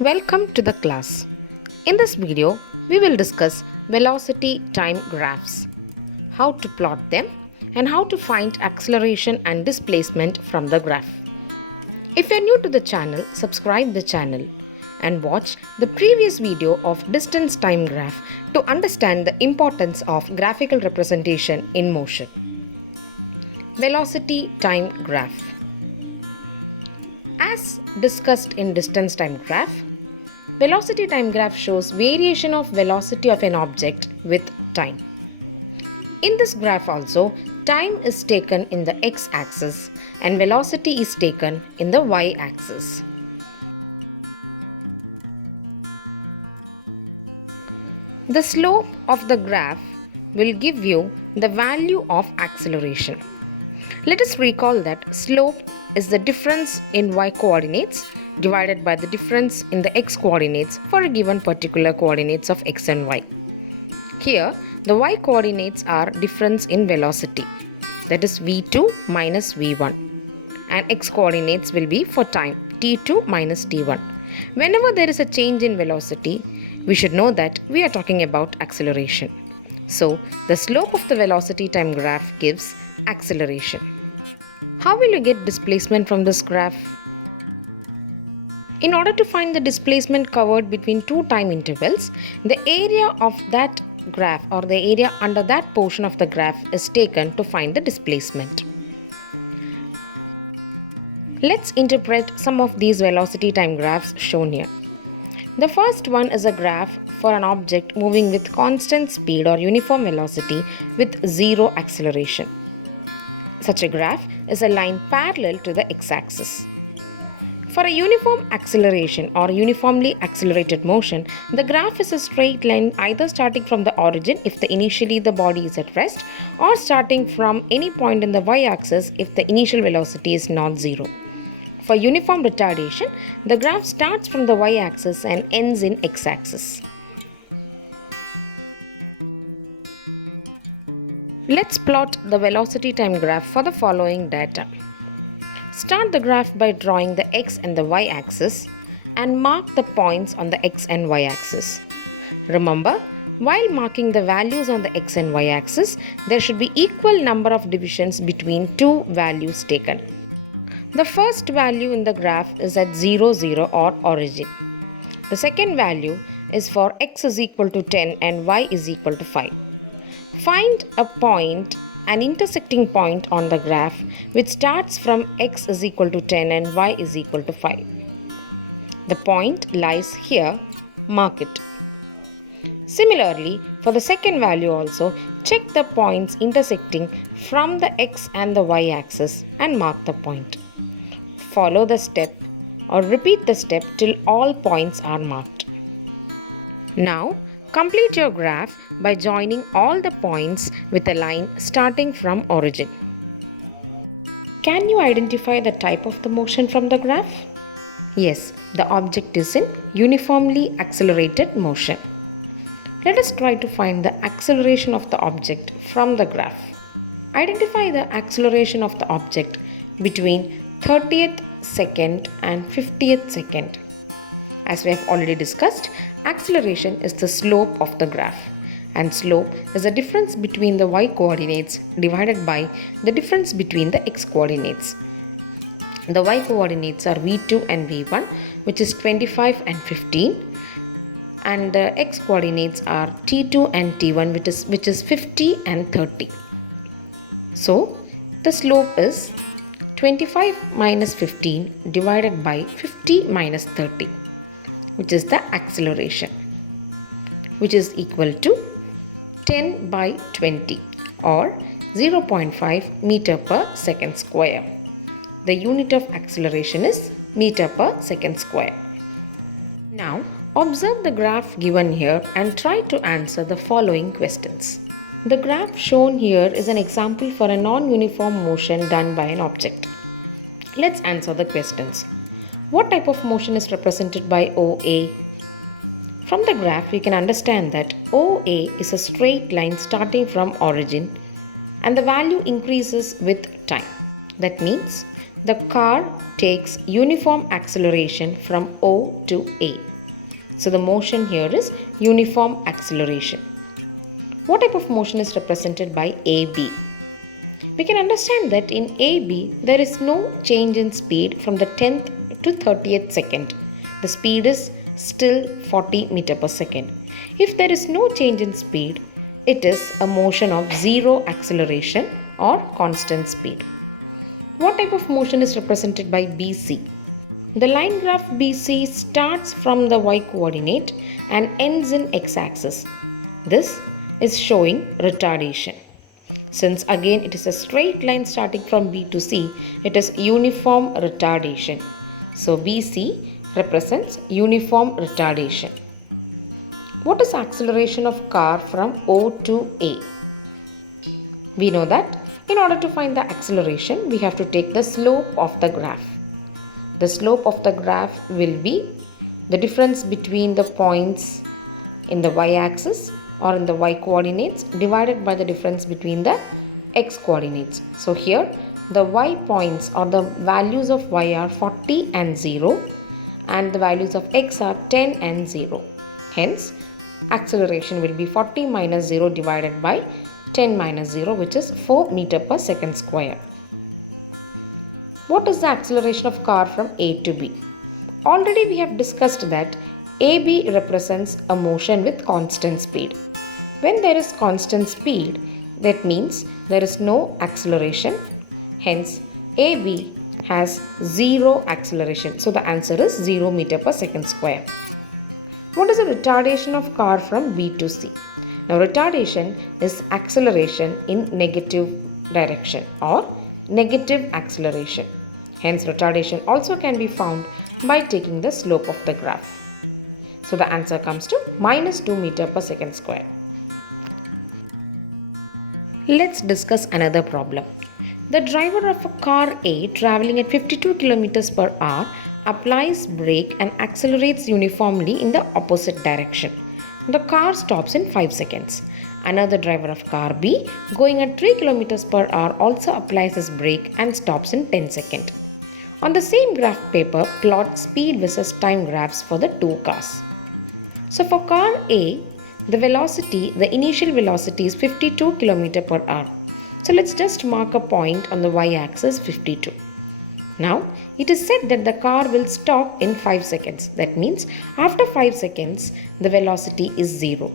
Welcome to the class. In this video, we will discuss velocity time graphs, how to plot them, and how to find acceleration and displacement from the graph. If you are new to the channel, subscribe the channel and watch the previous video of distance time graph to understand the importance of graphical representation in motion. Velocity time graph. As discussed in distance time graph, velocity time graph shows variation of velocity of an object with time. In this graph also, time is taken in the x-axis and velocity is taken in the y-axis. The slope of the graph will give you the value of acceleration. Let us recall that slope is the difference in y coordinates divided by the difference in the x coordinates for a given particular coordinates of x and y. Here, the y coordinates are difference in velocity, that is v2 minus v1, and x coordinates will be for time, t2 minus t1. Whenever there is a change in velocity, we should know that we are talking about acceleration. So, the slope of the velocity time graph gives acceleration. How will you get displacement from this graph? In order to find the displacement covered between two time intervals, the area of that graph or the area under that portion of the graph is taken to find the displacement. Let's interpret some of these velocity time graphs shown here. The first one is a graph for an object moving with constant speed or uniform velocity with zero acceleration. Such a graph is a line parallel to the x-axis. For a uniform acceleration or uniformly accelerated motion, the graph is a straight line either starting from the origin if initially the body is at rest, or starting from any point in the y-axis if the initial velocity is not zero. For uniform retardation, the graph starts from the y-axis and ends in x-axis. Let's plot the velocity time graph for the following data. Start the graph by drawing the x and the y axis and mark the points on the x and y axis. Remember, while marking the values on the x and y axis, there should be equal number of divisions between two values taken. The first value in the graph is at 0, 0 or origin. The second value is for x is equal to 10 and y is equal to 5. Find a point, an intersecting point on the graph which starts from x is equal to 10 and y is equal to 5. The point lies here, mark it. Similarly, for the second value also, check the points intersecting from the x and the y axis and mark the point. Follow the step or repeat the step till all points are marked. Now, complete your graph by joining all the points with a line starting from origin. Can you identify the type of the motion from the graph? Yes, the object is in uniformly accelerated motion. Let us try to find the acceleration of the object from the graph. Identify the acceleration of the object between 30th second and 50th second. As we have already discussed, acceleration is the slope of the graph, and slope is the difference between the y coordinates divided by the difference between the x coordinates. The y coordinates are v2 and v1, which is 25 and 15, and the x coordinates are t2 and t1, which is 50 and 30. So, the slope is 25 minus 15 divided by 50 minus 30. Which is the acceleration, which is equal to 10 by 20 or 0.5 meter per second square. The unit of acceleration is meter per second square. Now, observe the graph given here and try to answer the following questions. The graph shown here is an example for a non-uniform motion done by an object. Let's answer the questions. What type of motion is represented by OA? From the graph, we can understand that OA is a straight line starting from origin and the value increases with time. That means The car takes uniform acceleration from O to A. So the motion here is uniform acceleration. What type of motion is represented by AB? We can understand that in AB there is no change in speed from the 10th to 30th second. The speed is still 40 meter per second. If there is no change in speed, it is a motion of zero acceleration or constant speed. What type of motion is represented by BC? The line graph BC starts from the y coordinate and ends in x-axis. This is showing retardation. Since again it is a straight line starting from B to C, it is uniform retardation. So BC represents uniform retardation. What is acceleration of car from O to A? We know that in order to find the acceleration, we have to take the slope of the graph. The slope of the graph will be the difference between the points in the y-axis or in the y coordinates divided by the difference between the x coordinates. So here the y points or the values of y are 40 and 0 and the values of x are 10 and 0. Hence acceleration will be 40 minus 0 divided by 10 minus 0, which is 4 meter per second square. What is the acceleration of car from A to B? Already we have discussed that AB represents a motion with constant speed. When there is constant speed, that means there is no acceleration. Hence, AB has zero acceleration. So the answer is 0 meter per second square. What is the retardation of car from B to C? Now retardation is acceleration in negative direction or negative acceleration. Hence retardation also can be found by taking the slope of the graph. So the answer comes to minus 2 meter per second square. Let's discuss another problem. The driver of a car A traveling at 52 km per hour applies brake and accelerates uniformly in the opposite direction. The car stops in 5 seconds. Another driver of car B going at 3 km per hour also applies his brake and stops in 10 seconds. On the same graph paper, plot speed versus time graphs for the two cars. So for car A, the initial velocity is 52 km per hour. So let's just mark a point on the y-axis 52. Now, it is said that the car will stop in 5 seconds. That means after 5 seconds, the velocity is 0.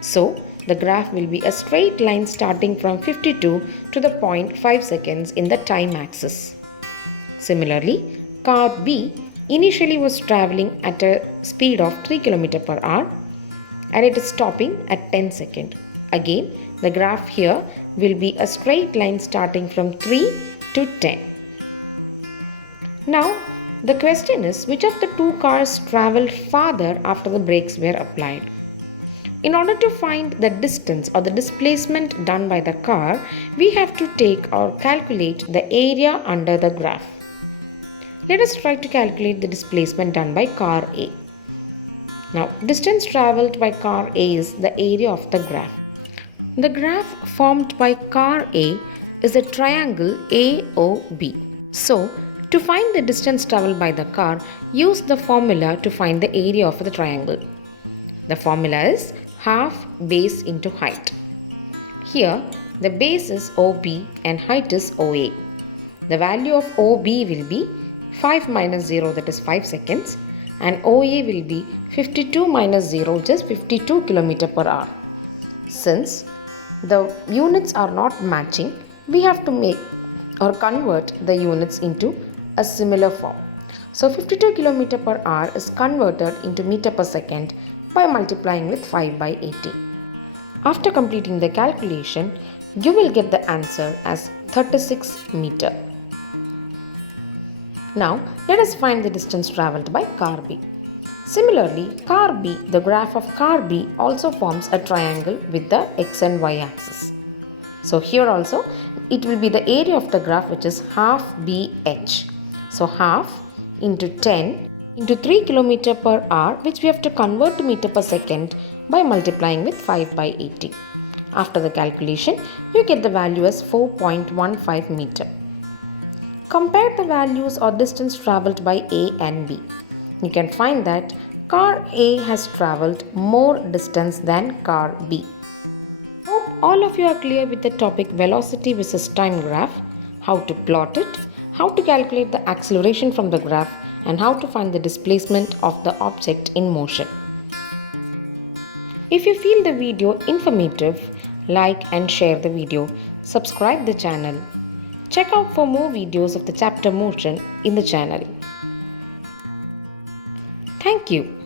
So, the graph will be a straight line starting from 52 to the point 5 seconds in the time axis. Similarly, car B initially was traveling at a speed of 3 km per hour and it is stopping at 10 seconds. Again, the graph here will be a straight line starting from 3 to 10. Now, the question is, which of the two cars traveled farther after the brakes were applied? In order to find the distance or the displacement done by the car, we have to take or calculate the area under the graph. Let us try to calculate the displacement done by car A. Now, distance travelled by car A is the area of the graph. The graph formed by car A is a triangle AOB. So, to find the distance travelled by the car, use the formula to find the area of the triangle. The formula is half base into height. Here, the base is OB and height is OA. The value of OB will be 5 minus 0, that is 5 seconds, and OA will be 52 minus 0, which is 52 km per hour. Since the units are not matching, we have to make or convert the units into a similar form. So 52 km per hour is converted into meter per second by multiplying with 5 by 80. After completing the calculation, you will get the answer as 36 meter. Now let us find the distance travelled by car B. Similarly, car B, the graph of car B also forms a triangle with the x and y axis. So here also it will be the area of the graph, which is half BH. So half into 10 into 3 km per hour, which we have to convert to meter per second by multiplying with 5 by 80. After the calculation, you get the value as 4.15 meter. Compare the values or distance traveled by A and B. You can find that car A has traveled more distance than car B. Hope all of you are clear with the topic velocity versus time graph, how to plot it, how to calculate the acceleration from the graph, and how to find the displacement of the object in motion. If you feel the video informative, like and share the video, subscribe the channel. Check out for more videos of the chapter motion in the channel. Thank you.